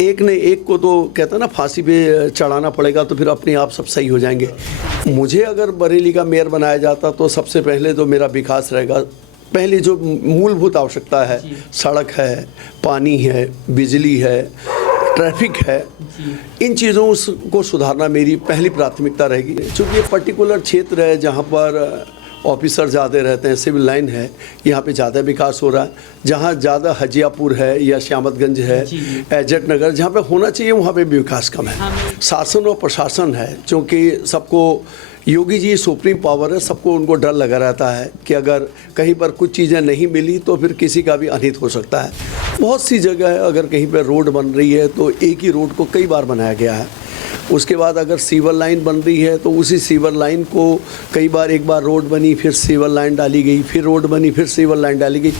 एक ने एक को तो कहता ना फांसी पे चढ़ाना पड़ेगा तो फिर अपने आप सब सही हो जाएंगे। मुझे अगर बरेली का मेयर बनाया जाता तो सबसे पहले तो मेरा विकास रहेगा। पहली जो मूलभूत आवश्यकता है, सड़क है, पानी है, बिजली है, ट्रैफिक है, इन चीज़ों को सुधारना मेरी पहली प्राथमिकता रहेगी। चूँकि ये पर्टिकुलर क्षेत्र है जहाँ पर ऑफिसर ज़्यादा रहते हैं, सिविल लाइन है, यहाँ पे ज़्यादा विकास हो रहा है। जहाँ ज़्यादा हजियापुर है या श्यामतगंज है, एजेट नगर, जहाँ पे होना चाहिए वहाँ पे भी विकास कम है। शासन और प्रशासन है, क्योंकि सबको योगी जी सुप्रीम पावर है, सबको उनको डर लगा रहता है कि अगर कहीं पर कुछ चीज़ें नहीं मिली तो फिर किसी का भी अनहित हो सकता है। बहुत सी जगह है, अगर कहीं पर रोड बन रही है तो एक ही रोड को कई बार बनाया गया है। उसके बाद अगर सीवर लाइन बन रही है तो उसी सीवर लाइन को कई बार, एक बार रोड बनी फिर सीवर लाइन डाली गई, फिर रोड बनी फिर सीवर लाइन डाली गई।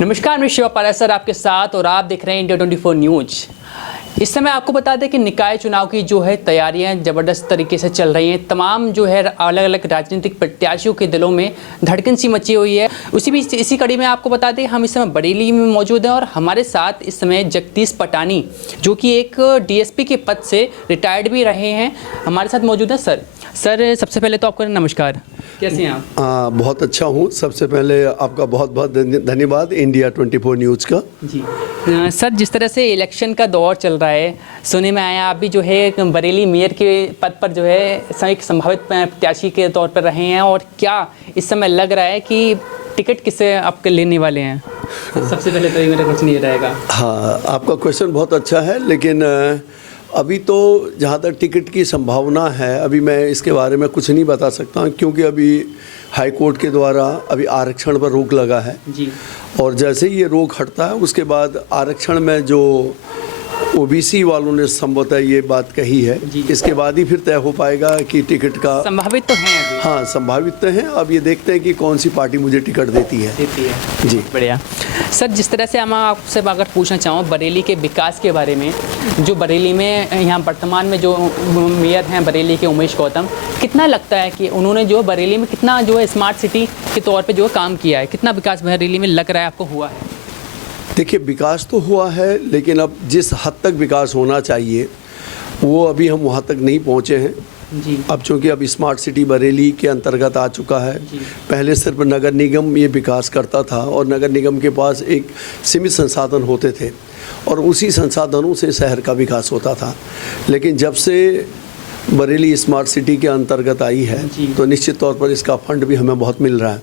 नमस्कार, मैं शिवा पारासर आपके साथ और आप देख रहे हैं इंडिया 24 न्यूज। इस समय आपको बता दें कि निकाय चुनाव की जो है तैयारियां ज़बरदस्त तरीके से चल रही हैं। तमाम जो है अलग अलग राजनीतिक प्रत्याशियों के दिलों में धड़कन सी मची हुई है। उसी बीच इसी कड़ी में आपको बता दें हम इस समय बरेली में मौजूद हैं और हमारे साथ इस समय जगदीश पटानी, जो कि एक डीएसपी के पद से रिटायर्ड भी रहे हैं, हमारे साथ मौजूद हैं। सर सबसे पहले तो आपका नमस्कार, कैसे हैं आप? बहुत अच्छा हूँ। सबसे पहले आपका बहुत बहुत धन्यवाद इंडिया 24 न्यूज़ का। जी सर, जिस तरह से इलेक्शन का दौर चल रहा है, सुने में आया आप भी जो है बरेली मेयर के पद पर जो है एक संभावित प्रत्याशी के तौर पर रहे हैं, और क्या इस समय लग रहा है कि टिकट किसे आपके लेने वाले हैं? सबसे पहले तो ये मेरा क्वेश्चन ये रहेगा। हाँ, आपका क्वेश्चन बहुत अच्छा है, लेकिन अभी तो जहाँ तक टिकट की संभावना है, अभी मैं इसके बारे में कुछ नहीं बता सकता, क्योंकि अभी हाई कोर्ट के द्वारा अभी आरक्षण पर रोक लगा है जी। और जैसे ही ये रोक हटता है उसके बाद आरक्षण में जो ओबीसी वालों ने संभवतः ये बात कही है, इसके बाद ही फिर तय हो पाएगा कि टिकट का संभावित तो है अभी। हाँ, संभावित तो है। अब ये देखते हैं कि कौन सी पार्टी मुझे टिकट देती है जी। बढ़िया सर, जिस तरह से हम आपसे अगर पूछना चाहूँ बरेली के विकास के बारे में, जो बरेली में यहाँ वर्तमान में जो मेयर हैं बरेली के उमेश गौतम, कितना लगता है कि उन्होंने जो बरेली में कितना जो है स्मार्ट सिटी के तौर पे जो काम किया है, कितना विकास बरेली में लग रहा है आपको हुआ है? देखिए, विकास तो हुआ है, लेकिन अब जिस हद तक विकास होना चाहिए वो अभी हम वहाँ तक नहीं पहुँचे हैं जी। अब चूँकि अब स्मार्ट सिटी बरेली के अंतर्गत आ चुका है। पहले सिर्फ नगर निगम ये विकास करता था और नगर निगम के पास एक सीमित संसाधन होते थे और उसी संसाधनों से शहर का विकास होता था। लेकिन जब से बरेली स्मार्ट सिटी के अंतर्गत आई है तो निश्चित तौर पर इसका फंड भी हमें बहुत मिल रहा है,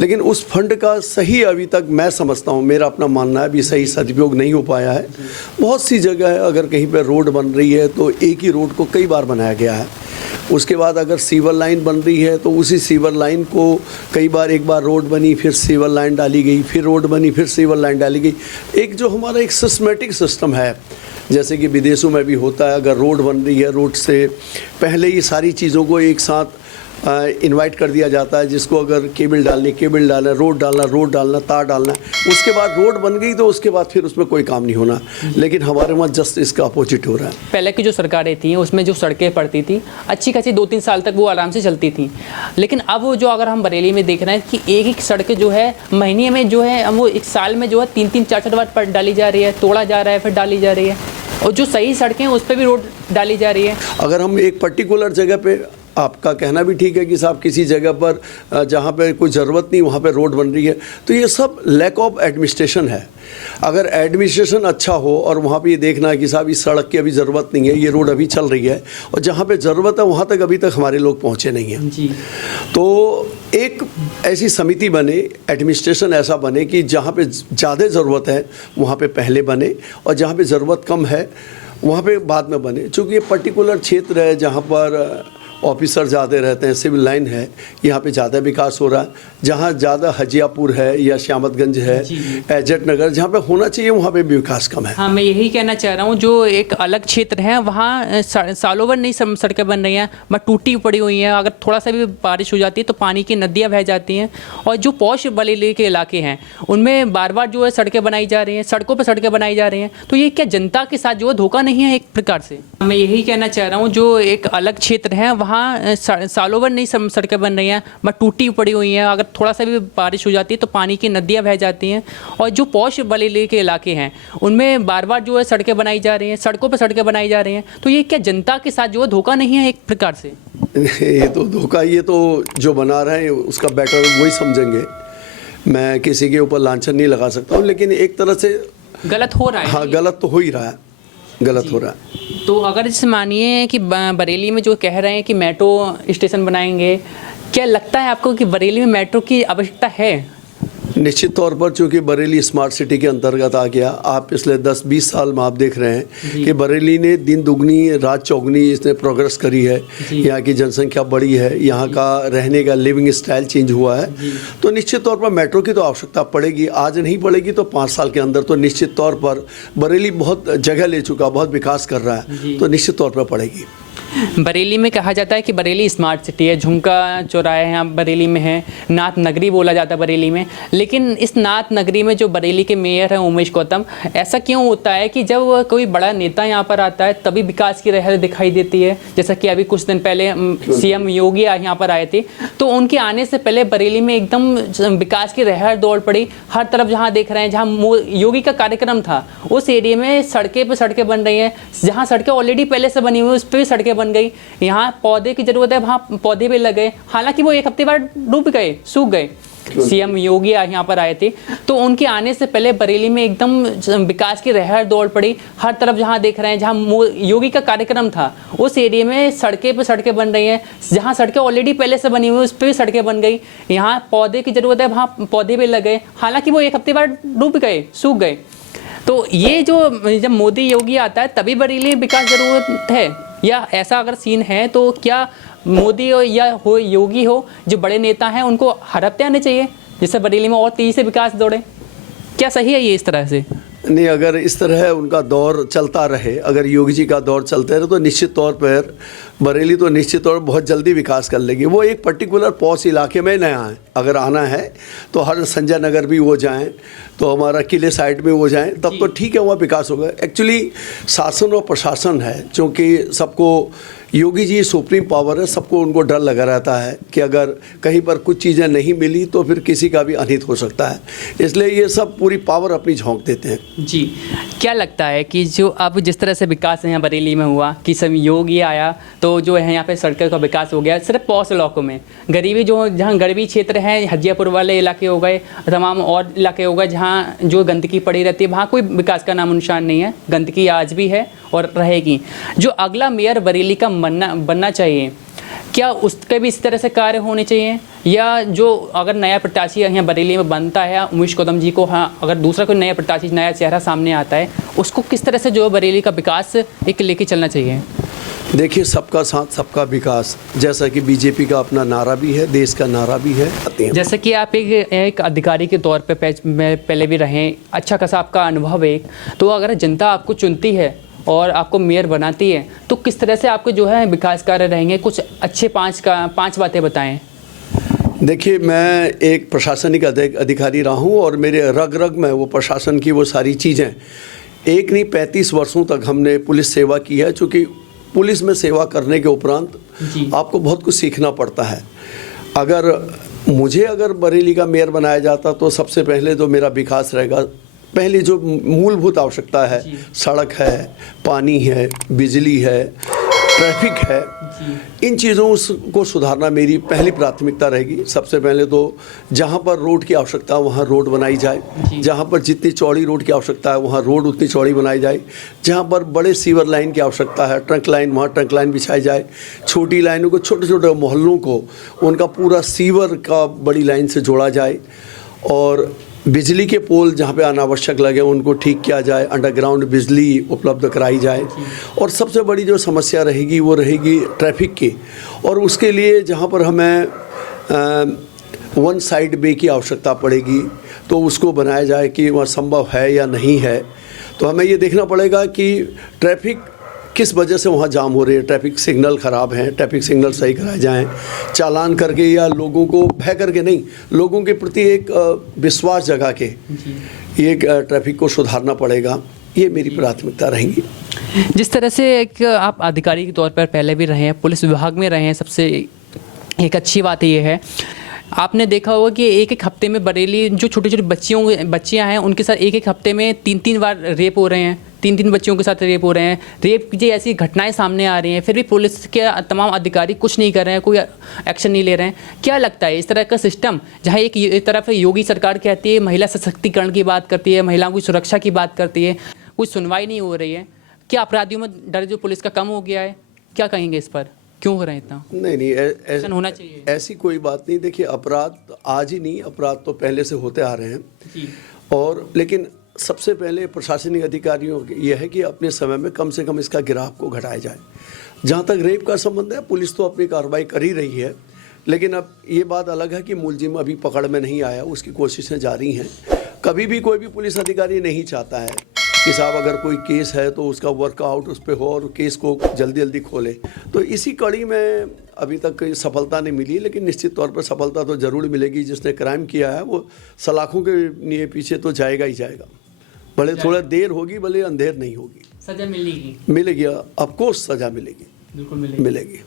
लेकिन उस फंड का सही अभी तक मैं समझता हूँ, मेरा अपना मानना है, अभी सही सदुपयोग नहीं हो पाया है। बहुत सी जगह है, अगर कहीं पर रोड बन रही है तो एक ही रोड को कई बार बनाया गया है। उसके बाद अगर सीवर लाइन बन रही है तो उसी सीवर लाइन को कई बार, एक बार रोड बनी फिर सीवर लाइन डाली गई, फिर रोड बनी फिर सीवर लाइन डाली गई। एक जो हमारा एक सिस्टमेटिक सिस्टम है, जैसे कि विदेशों में भी होता है, अगर रोड बन रही है रोड से पहले ही सारी चीज़ों को एक साथ इनवाइट कर दिया जाता है, जिसको अगर केबल डालना, रोड डालना, तार डालना, उसके बाद रोड बन गई तो उसके बाद फिर उसमें कोई काम नहीं होना। लेकिन हमारे वहाँ जस्ट इसका अपोजिट हो रहा है। पहले की जो सरकारें थी उसमें जो सड़कें पड़ती थी अच्छी खासी 2-3 साल तक वो आराम से चलती थी, लेकिन अब वो जो अगर हम बरेली में देख रहे हैं कि एक सड़कें जो है महीने में जो है वो एक साल में जो है 3-3, 4-4 बार डाली जा रही है, तोड़ा जा रहा है, फिर डाली जा रही है, और जो सही सड़कें हैं उस पर भी रोड डाली जा रही है। अगर हम एक पर्टिकुलर जगह पे, आपका कहना भी ठीक है कि साहब किसी जगह पर जहाँ पे कोई ज़रूरत नहीं वहाँ पे रोड बन रही है, तो ये सब लैक ऑफ एडमिनिस्ट्रेशन है। अगर एडमिनिस्ट्रेशन अच्छा हो और वहाँ पे ये देखना है कि साहब इस सड़क की अभी ज़रूरत नहीं है, ये रोड अभी चल रही है, और जहाँ पे ज़रूरत है वहाँ तक अभी तक हमारे लोग पहुँचे नहीं हैं जी। तो एक ऐसी समिति बने, एडमिनिस्ट्रेशन ऐसा बने कि जहाँ पे ज़्यादा ज़रूरत है वहाँ पे पहले बने और जहाँ पे ज़रूरत कम है वहाँ पे बाद में बने। चूँकि ये पर्टिकुलर क्षेत्र है जहाँ पर ऑफिसर ज़्यादा रहते हैं, सिविल लाइन है, यहाँ पे ज़्यादा विकास हो रहा है। जहाँ ज़्यादा हजियापुर है या श्यामतगंज है, एजेट नगर, जहाँ पे होना चाहिए वहाँ पे भी विकास कम है। हाँ, मैं यही कहना चाह रहा हूँ, जो एक अलग क्षेत्र है वहाँ सालों भर नहीं सड़कें बन रही हैं, बट टूटी पड़ी हुई हैं। अगर थोड़ा सा भी बारिश हो जाती है तो पानी की नदियाँ बह जाती हैं, और जो पौष बरेली के इलाके हैं उनमें बार बार जो है सड़कें बनाई जा रही हैं, सड़कों पर सड़कें बनाई जा रही हैं। तो ये क्या जनता के साथ जो है धोखा नहीं है एक प्रकार से? मैं यही कहना चाह रहा हूँ, जो एक अलग क्षेत्र है वहाँ वहाँ सालों भर नहीं सड़कें बन रही हैं, बट टूटी पड़ी हुई हैं। अगर थोड़ा सा भी बारिश हो जाती है तो पानी की नदियाँ बह जाती हैं। और जो पॉश बरेली के इलाके हैं उनमें बार बार जो है सड़कें बनाई जा रही हैं, सड़कों पर सड़कें बनाई जा रही हैं। तो ये क्या जनता के साथ जो है धोखा नहीं है एक प्रकार से? ये तो धोखा, ये तो जो बना रहे हैं उसका बेटर वही समझेंगे। मैं किसी के ऊपर लांछन नहीं लगा सकता हूँ, लेकिन एक तरह से गलत हो रहा है। हाँ, गलत तो हो ही रहा है, गलत हो रहा है। तो अगर जैसे मानिए कि बरेली में जो कह रहे हैं कि मेट्रो स्टेशन बनाएंगे, क्या लगता है आपको कि बरेली में मेट्रो की आवश्यकता है? निश्चित तौर पर, चूँकि बरेली स्मार्ट सिटी के अंतर्गत आ गया, आप पिछले 10-20 साल में आप देख रहे हैं कि बरेली ने दिन दुगनी रात चौगनी इसने प्रोग्रेस करी है। यहाँ की जनसंख्या बढ़ी है, यहाँ का रहने का लिविंग स्टाइल चेंज हुआ है। तो निश्चित तौर पर मेट्रो की तो आवश्यकता पड़ेगी। आज नहीं पड़ेगी तो 5 साल के अंदर तो निश्चित तौर पर बरेली बहुत जगह ले चुका, बहुत विकास कर रहा है, तो निश्चित तौर पर पड़ेगी। बरेली में कहा जाता है कि बरेली स्मार्ट सिटी है, झुमका चौराहे यहाँ बरेली में है, नाथ नगरी बोला जाता है बरेली में। लेकिन इस नाथ नगरी में जो बरेली के मेयर हैं उमेश गौतम, ऐसा क्यों होता है कि जब कोई बड़ा नेता यहाँ पर आता है तभी विकास की लहर दिखाई देती है? जैसा कि अभी कुछ दिन पहले सीएम योगी यहाँ पर आए थे, तो उनके आने से पहले बरेली में एकदम विकास की लहर दौड़ पड़ी। हर तरफ जहाँ देख रहे हैं, जहाँ योगी का कार्यक्रम था उस एरिया में सड़कें पर सड़कें बन रही हैं। जहाँ सड़कें ऑलरेडी पहले से बनी हुई उस पर भी सड़कें बन गई। यहाँ पौधे की जरूरत है, वहाँ पौधे भी लगे, हालांकि वो एक हफ्ते बाद डूब गए, सूख गए। सीएम योगी यहाँ पर आए थे, तो उनके आने से पहले बरेली में एकदम विकास की लहर दौड़ पड़ी। हर तरफ जहाँ देख रहे हैं, जहाँ योगी का कार्यक्रम था उस एरिया में सड़कें पर सड़कें बन रही हैं। जहाँ सड़कें ऑलरेडी पहले से बनी हुई उस पर भी सड़कें बन गई। यहाँ पौधे की जरूरत है, वहाँ पौधे भी लगे, हालांकि वो एक हफ्ते बाद डूब गए, सूख गए। तो ये जो जब मोदी योगी आता है तभी बरेली विकास जरूरत है, या ऐसा अगर सीन है तो क्या मोदी या हो योगी हो जो बड़े नेता हैं उनको हर हफ्ते आने चाहिए जिससे बरेली में और तेजी से विकास दौड़े? क्या सही है ये इस तरह से? नहीं, अगर इस तरह उनका दौर चलता रहे, अगर योगी जी का दौर चलते रहे तो निश्चित तौर पर बरेली तो निश्चित तौर पर बहुत जल्दी विकास कर लेगी। वो एक पर्टिकुलर पॉश इलाके में नया है, अगर आना है तो हर संजय नगर भी वो जाएं, तो हमारा किले साइड में वो जाएं, तब तो ठीक है, वहाँ विकास होगा। एक्चुअली शासन और प्रशासन है, क्योंकि सबको योगी जी सुप्रीम पावर है, सबको उनको डर लगा रहता है कि अगर कहीं पर कुछ चीज़ें नहीं मिली तो फिर किसी का भी अनित हो सकता है, इसलिए ये सब पूरी पावर अपनी झोंक देते हैं। जी, क्या लगता है कि जो अब जिस तरह से विकास यहाँ बरेली में हुआ कि सब योगी आया तो जो है यहाँ पे सड़कों का विकास हो गया, सिर्फ पॉश इलाकों में, गरीबी जो जहाँ गरीबी क्षेत्र है, हजियापुर वाले इलाके हो गए, तमाम और इलाके हो गए जहाँ जो गंदगी पड़ी रहती है, वहाँ कोई विकास का नामो निशान नहीं है। गंदगी आज भी है और रहेगी। जो अगला मेयर बरेली का बनना चाहिए, क्या उसके भी इस तरह से कार्य होने चाहिए, या जो अगर नया प्रत्याशी यहाँ बरेली में बनता है उमेश गौतम जी को, हाँ अगर दूसरा कोई नया प्रत्याशी नया चेहरा सामने आता है उसको किस तरह से जो बरेली का विकास एक लेके चलना चाहिए? देखिए, सबका साथ सबका विकास, जैसा कि बीजेपी का अपना नारा भी है, देश का नारा भी है। जैसे कि आप एक अधिकारी के तौर पे पहले भी रहें, अच्छा खासा आपका अनुभव है, तो अगर जनता आपको चुनती है और आपको मेयर बनाती है तो किस तरह से आपके जो है विकास कार्य रहेंगे? कुछ अच्छे 5 बातें बताएं। देखिए, मैं एक प्रशासनिक अधिकारी रहा हूँ और मेरे रग रग में वो प्रशासन की वो सारी चीज़ें, एक नहीं 35 वर्षों तक हमने पुलिस सेवा की है। चूँकि पुलिस में सेवा करने के उपरांत आपको बहुत कुछ सीखना पड़ता है। अगर अगर बरेली का मेयर बनाया जाता तो सबसे पहले तो मेरा विकास रहेगा। पहली जो मूलभूत आवश्यकता है, सड़क है, पानी है, बिजली है, ट्रैफिक है, इन चीज़ों को सुधारना मेरी पहली प्राथमिकता रहेगी। सबसे पहले तो जहाँ पर रोड की आवश्यकता है वहाँ रोड बनाई जाए, जहाँ पर जितनी चौड़ी रोड की आवश्यकता है वहाँ रोड उतनी चौड़ी बनाई जाए, जहाँ पर बड़े सीवर लाइन की आवश्यकता है, ट्रंक लाइन, वहाँ ट्रंक लाइन बिछाई जाए, छोटी लाइनों को, छोटे छोटे मोहल्लों को उनका पूरा सीवर का बड़ी लाइन से जोड़ा जाए, और बिजली के पोल जहाँ पे अनावश्यक लगे उनको ठीक किया जाए, अंडरग्राउंड बिजली उपलब्ध कराई जाए। और सबसे बड़ी जो समस्या रहेगी वो रहेगी ट्रैफिक की, और उसके लिए जहाँ पर हमें वन साइड वे की आवश्यकता पड़ेगी तो उसको बनाया जाए कि वह संभव है या नहीं है। तो हमें ये देखना पड़ेगा कि ट्रैफिक किस वजह से वहाँ जाम हो रही है, ट्रैफिक सिग्नल ख़राब हैं, ट्रैफिक सिग्नल सही कराए जाएं, चालान करके या लोगों को भय करके नहीं, लोगों के प्रति एक विश्वास जगा के ये ट्रैफिक को सुधारना पड़ेगा। ये मेरी प्राथमिकता रहेंगी। जिस तरह से एक आप अधिकारी के तौर पर पहले भी रहे हैं, पुलिस विभाग में रहे हैं, सबसे एक अच्छी बात ये है, आपने देखा होगा कि एक एक हफ्ते में बरेली जो छोटी छोटी बच्चियां हैं उनके साथ एक एक हफ्ते में 3-3 बार रेप हो रहे हैं, 3-3 बच्चियों के साथ रेप हो रहे हैं। रेप की ऐसी घटनाएं सामने आ रही हैं, फिर भी पुलिस के तमाम अधिकारी कुछ नहीं कर रहे हैं, कोई एक्शन नहीं ले रहे हैं। क्या लगता है इस तरह का सिस्टम, जहाँ एक तरफ योगी सरकार कहती है महिला सशक्तिकरण की बात करती है, महिलाओं की सुरक्षा की बात करती है, कोई सुनवाई नहीं हो रही है, क्या अपराधियों में डर जो पुलिस का कम हो गया है? क्या कहेंगे इस पर, क्यों हो रहे हैं इतना? नहीं, एक्शन होना चाहिए। ऐसी कोई बात नहीं। देखिए, अपराध आज ही नहीं, अपराध तो पहले से होते आ रहे हैं जी। और लेकिन सबसे पहले प्रशासनिक अधिकारियों की यह है कि अपने समय में कम से कम इसका गिराफ को घटाया जाए। जहाँ तक रेप का संबंध है, पुलिस तो अपनी कार्रवाई कर ही रही है, लेकिन अब ये बात अलग है कि मुलजिम अभी पकड़ में नहीं आया, उसकी कोशिशें जारी हैं। कभी भी कोई भी पुलिस अधिकारी नहीं चाहता है कि साहब अगर कोई केस है तो उसका वर्कआउट उस पर हो और केस को जल्दी जल्दी खोले। तो इसी कड़ी में अभी तक कोई सफलता नहीं मिली, लेकिन निश्चित तौर पर सफलता तो ज़रूर मिलेगी। जिसने क्राइम किया है वो सलाखों के लिए पीछे तो जाएगा ही जाएगा, भले थोड़ा देर होगी, भले अंधेर नहीं होगी, सजा मिलेगी, मिलेगी, ऑफकोर्स सजा मिलेगी, बिल्कुल मिलेगी।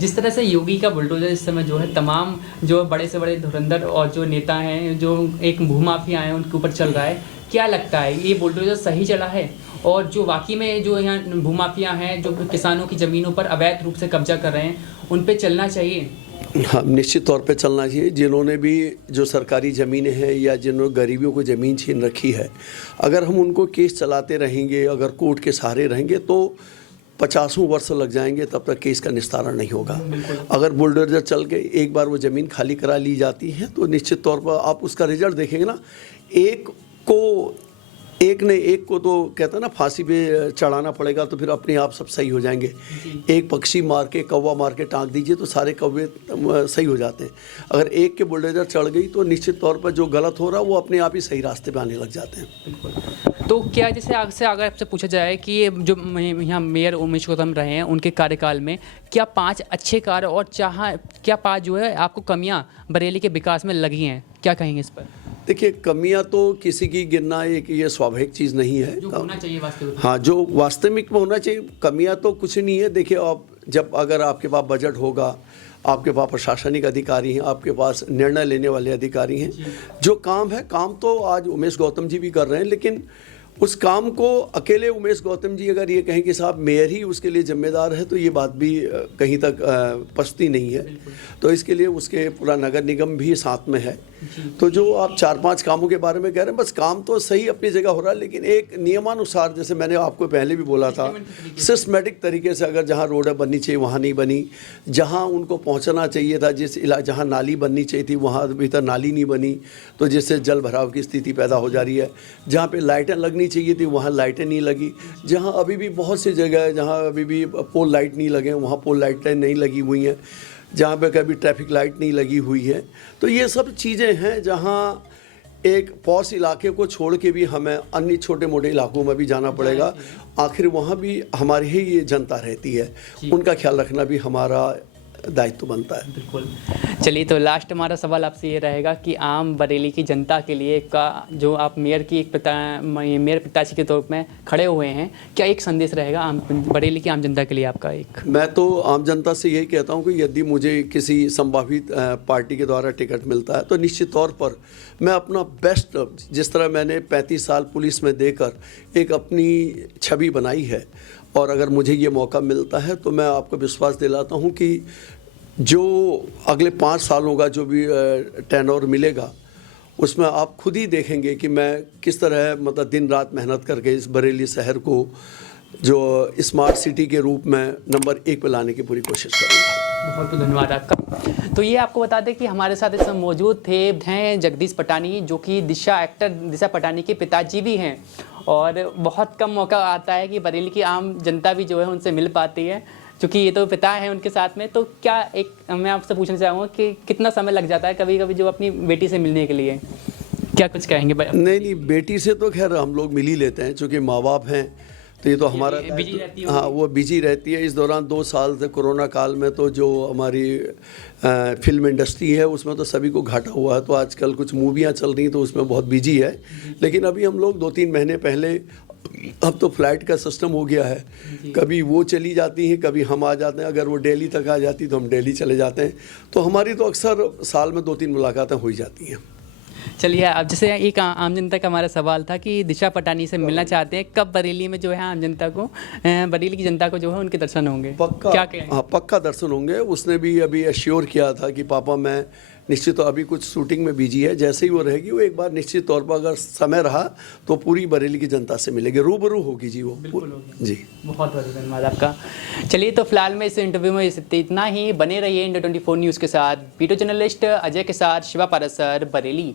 जिस तरह से योगी का बुलडोजर इस समय जो है तमाम जो बड़े से बड़े धुरंधर और जो नेता हैं, जो एक भूमाफिया हैं, उनके ऊपर चल रहा है, क्या लगता है ये बुलडोजर सही चला है? और जो वाकई में जो यहाँ भूमाफिया हैं, जो किसानों की ज़मीनों पर अवैध रूप से कब्जा कर रहे हैं, उन पे चलना चाहिए? हाँ, निश्चित तौर पे चलना चाहिए। जिन्होंने भी जो सरकारी ज़मीनें हैं या जिन्होंने गरीबियों को ज़मीन छीन रखी है, अगर हम उनको केस चलाते रहेंगे, अगर कोर्ट के सहारे रहेंगे तो 50 वर्ष लग जाएंगे, तब तक केस का निस्तारण नहीं होगा। अगर बुलडोजर चल के एक बार वो ज़मीन खाली करा ली जाती है तो निश्चित तौर पर आप उसका रिजल्ट देखेंगे ना। एक ने एक को तो कहता है ना फांसी पे चढ़ाना पड़ेगा, तो फिर अपने आप सब सही हो जाएंगे। एक पक्षी मार के, कौवा मार के टांग दीजिए तो सारे कौवे सही हो जाते हैं। अगर एक के बुलडोजर चढ़ गई तो निश्चित तौर पर जो गलत हो रहा है वो अपने आप ही सही रास्ते पे आने लग जाते हैं। तो क्या जैसे अगर आपसे पूछा जाए कि ये जो यहाँ मेयर उमेश गौतम रहे हैं, उनके कार्यकाल में क्या 5 अच्छे कार्य और क्या 5 जो है आपको कमियाँ बरेली के विकास में लगी हैं, क्या कहेंगे इस पर? देखिए, कमियां तो किसी की गिनना एक ये स्वाभाविक चीज़ नहीं है, जो होना चाहिए वास्तविक। हाँ, जो वास्तविक में होना चाहिए। कमियां तो कुछ नहीं है। देखिए, आप जब अगर आपके पास बजट होगा, आपके पास प्रशासनिक अधिकारी हैं, आपके पास निर्णय लेने वाले अधिकारी हैं, जो काम है, काम तो आज उमेश गौतम जी भी कर रहे हैं, लेकिन उस काम को अकेले उमेश गौतम जी अगर ये कहें कि साहब मेयर ही उसके लिए जिम्मेदार है, तो ये बात भी कहीं तक पचती नहीं है। तो इसके लिए उसके पूरा नगर निगम भी साथ में है। तो जो आप 4-5 कामों के बारे में कह रहे हैं, बस काम तो सही अपनी जगह हो रहा है, लेकिन एक नियमानुसार, जैसे मैंने आपको पहले भी बोला था, सिस्टमेटिक तरीके से अगर जहाँ रोड बननी चाहिए वहाँ नहीं बनी, जहाँ उनको पहुँचना चाहिए था, जहाँ नाली बननी चाहिए थी वहाँ अभी तक नाली नहीं बनी, तो जिससे जल भराव की स्थिति पैदा हो जा रही है। जहाँ पे लाइटें लगनी चाहिए थी वहाँ लाइटें नहीं लगी। जहाँ अभी भी बहुत सी जगह है जहाँ अभी भी पोल लाइट नहीं लगे, वहाँ पोल लाइटें नहीं लगी हुई हैं। जहाँ पे कभी ट्रैफिक लाइट नहीं लगी हुई है। तो ये सब चीज़ें हैं जहाँ एक पॉश इलाके को छोड़ के भी हमें अन्य छोटे मोटे इलाकों में भी जाना पड़ेगा। आखिर वहाँ भी हमारी ही ये जनता रहती है, उनका ख्याल रखना भी हमारा दायित्व बनता है। बिल्कुल। चलिए, तो लास्ट हमारा सवाल आपसे ये रहेगा कि आम बरेली की जनता के लिए का जो आप मेयर की मेयर प्रत्याशी के तौर में खड़े हुए हैं, क्या एक संदेश रहेगा आम बरेली की आम जनता के लिए आपका? एक मैं तो आम जनता से यही कहता हूं कि यदि मुझे किसी संभावित पार्टी के द्वारा टिकट मिलता है तो निश्चित तौर पर मैं अपना बेस्ट, जिस तरह मैंने 35 साल पुलिस में देकर एक अपनी छवि बनाई है, और अगर मुझे ये मौका मिलता है तो मैं आपको विश्वास दिलाता हूँ कि जो अगले 5 सालों का जो भी टेन्योर मिलेगा उसमें आप खुद ही देखेंगे कि मैं किस तरह मतलब दिन रात मेहनत करके इस बरेली शहर को जो स्मार्ट सिटी के रूप में नंबर 1 पे लाने की पूरी कोशिश करूँगा। बहुत बहुत धन्यवाद आपका। तो ये आपको बता दें कि हमारे साथ इस समय मौजूद हैं जगदीश पटानी, जो कि दिशा पटानी के पिताजी भी हैं, और बहुत कम मौका आता है कि बरेली की आम जनता भी जो है उनसे मिल पाती है, क्योंकि ये तो पिता है उनके साथ में। तो क्या एक मैं आपसे पूछना चाहूँगा कि कितना समय लग जाता है कभी कभी जो अपनी बेटी से मिलने के लिए, क्या कुछ कहेंगे? नहीं, बेटी से तो खैर हम लोग मिल ही लेते हैं, चूँकि माँ बाप हैं तो ये तो हमारा बिजी रहती है। हाँ, वो बिजी रहती है। इस दौरान 2 साल से कोरोना काल में तो जो हमारी फिल्म इंडस्ट्री है उसमें तो सभी को घाटा हुआ है, तो आजकल कुछ मूवियाँ चल रही हैं तो उसमें बहुत बिजी है। लेकिन अभी हम लोग 2-3 महीने पहले अब तो फ्लाइट का सिस्टम हो गया है, कभी वो चली जाती हैं, कभी हम आ जाते हैं। अगर वो दिल्ली तक आ जाती तो हम दिल्ली चले जाते हैं। तो हमारी तो अक्सर साल में 2-3 मुलाकातें हो ही जाती हैं। चलिए, अब जैसे एक आम जनता का हमारा सवाल था कि दिशा पटानी से मिलना चाहते हैं, कब बरेली में जो है आम जनता को, बरेली की जनता को जो है उनके दर्शन होंगे? पक्का, क्या कहें? हाँ पक्का दर्शन होंगे। उसने भी अभी एश्योर किया था कि पापा मैं निश्चित तो अभी कुछ शूटिंग में बिजी है, जैसे ही वो रहेगी वो एक बार निश्चित तौर पर अगर समय रहा तो पूरी बरेली की जनता से मिलेगी, रूबरू होगी जी वो। बिल्कुल होगी। जी बहुत बहुत धन्यवाद आपका। चलिए, तो फिलहाल में इस इंटरव्यू में इतना ही। बने रहिए इंडिया 24 न्यूज़ के साथ। वीडियो जर्नलिस्ट अजय के साथ शिवा पारसर, बरेली।